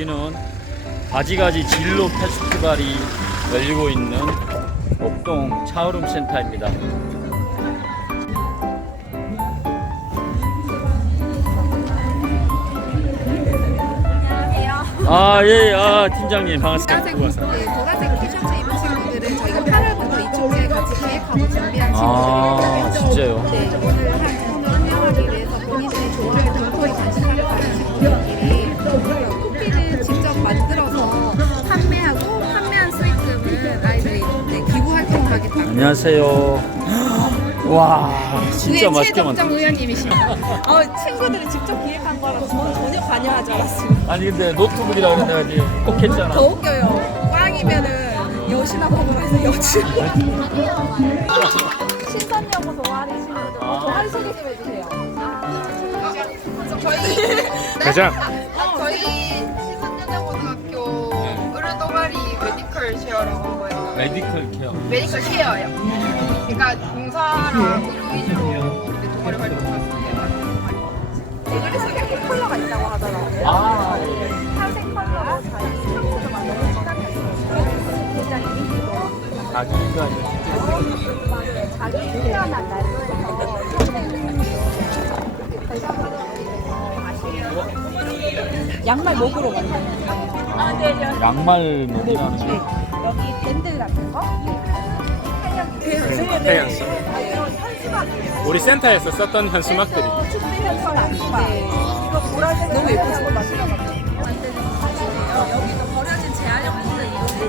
여기는 가지가지 진로 페스티벌이 열리고 있는 옥동 차오름 센터입니다. 아, 예, 아, 팀장님, 반갑습니다. 보라색, 네, 보라색 티셔츠 입은 친구들은 저희가 8월부터 이 축제 같이 기획하고 준비한 아. 진짜요? 네, 오늘 한 오늘 운영하기 위해서 본인들이 좋아하는 동토에 관심을 가진 친구들 안녕하세요. 와, 진짜 맛있게 최덕정 만들 의원님이십니다. 어, 친구들이 직접 기획한 거라서 저는 전혀 관여하지 않았습니다. 아니, 근데 노트북이라 그래가지고 꼭 했잖아. 더 웃겨요. 꽝이면은 여신아 먹으라 해서 여친. 신선여고 동아리 친구들. 어, 동아리 소개 좀 해주세요. 저희 가자. 저희 시선여자고등학교 의료 동아리 메디컬 쉐어라고 하고요. 메디컬 케어. 메디컬 쉐어예요. 그러니까 봉사랑 의료 위주로 이제 동아리 활동하는 애들이 색깔 컬러가 있다고 하더라고요. 아, 파란색 컬러로 자기 스타트도 만들고 시간이 있어요. 굉장히 미치고. 자기가 맞아요. 자기 태어난 날로해서 양말 목으로 만드는 거. 아, 양말 목이라는 거. 밴드 같은 거? 태양수. 우리 센터에서 썼던 현수막들이 준비해서 안마. 이거 보라색 너무 예쁘지? 여기도 버려진 재활용품을 이용해서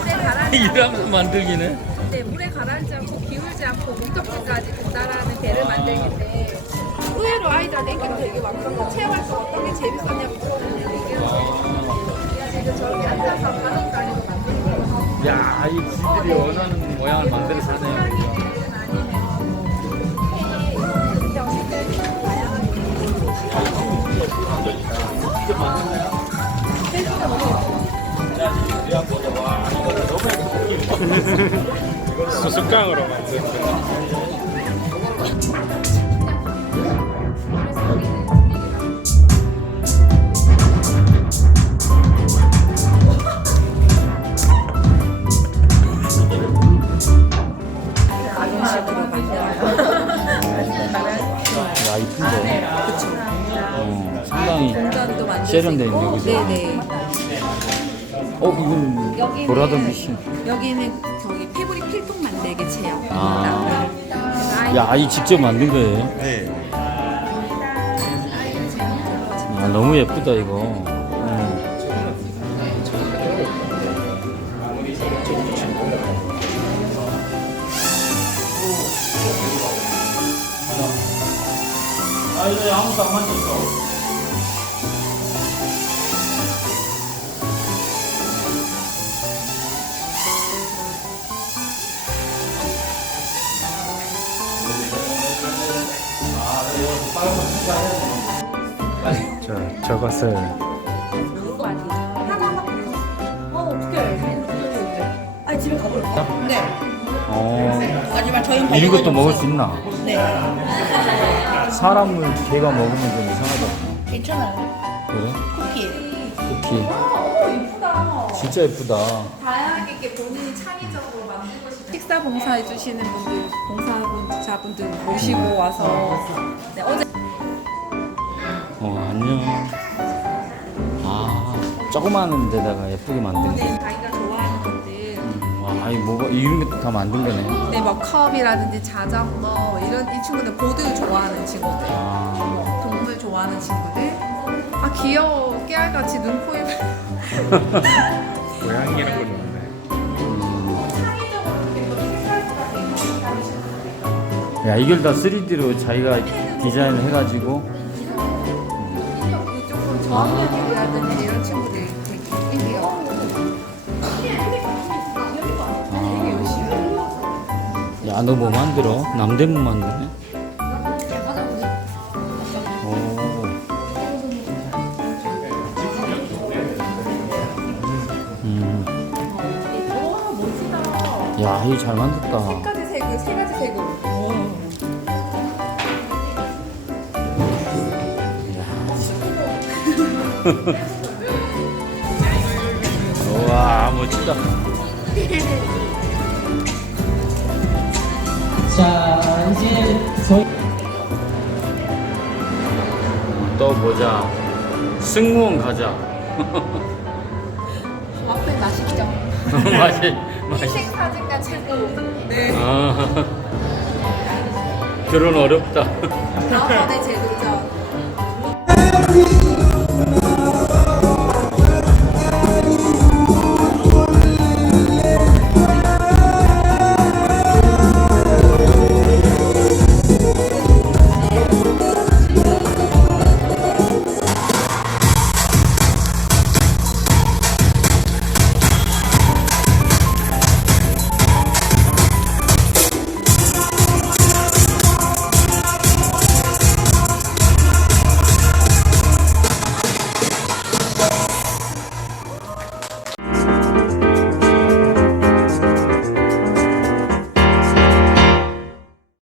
물에 가라앉지 이러면서 만들기네. 네, 물에 가라앉지 않고 기울지 않고 목적지까지 도달하는 배를 만들기인데 의외로 아이들한테 인기가 되게 많거든요. 체험할 때 어떤 게 재밌었냐고 물어보는 얘기를 지금 저렇게 앉아서 야, 이 지들이 원하는 모양을 만들어서 하네요. 수수깡으로 만든 야, 이쁜데. 그쵸. 어, 상당히 공간도 만들 세련돼 있네, 그죠? 네네. 어, 이건 여기는 보라던 미신. 여기는 저기 패브릭 필통 만들기 체험입니다. 아. 아이- 야, 이 직접 만든 거예요? 재밌죠. 야, 너무 예쁘다, 이거. 아, 이거 아무도 안 만졌어. 저, 저것을 어, 하지만 저희는 이런 것도 먹을 수 있나? 네, 사람을 개가 먹으면 좀 이상하다. 괜찮아요. 그래? 쿠키. 쿠키. 진짜 예쁘다. 다양하게 이렇게 본인이 창의적으로 만들고 싶은 식사 봉사해 주시는 분들, 봉사자분들 모시고 와서 네, 어제 어, 안녕. 아, 조그마한 데다가 예쁘게 만든 거. 네, 자기가 음, 와, 이 뭐가, 이런 것도 다 만든 거네. 네, 뭐 컵이라든지 자전거 이런 이 친구들 보드 좋아하는 친구들 아, 동물 좋아하는 친구들 아 귀여워 깨알같이 눈, 코, 입 고양이 이런 거 좋아하네. 야, 이걸 다 3D로 자기가 디자인을 해가지고. 조금 저학년이라든지 이런 친구 야, 너 뭐 만들어? 남대문 만드네? 오. 음. 야, 이거 잘 만들었다. 세 가지 색을 세 가지 색으로 야. 와 멋지다. 자, 이제 저희 또 보자. 승무원 가자. 와플 맛있죠? 맛이 맛이. 인생 사진가 최고. 아, 결혼 어렵다. 다음번에 제도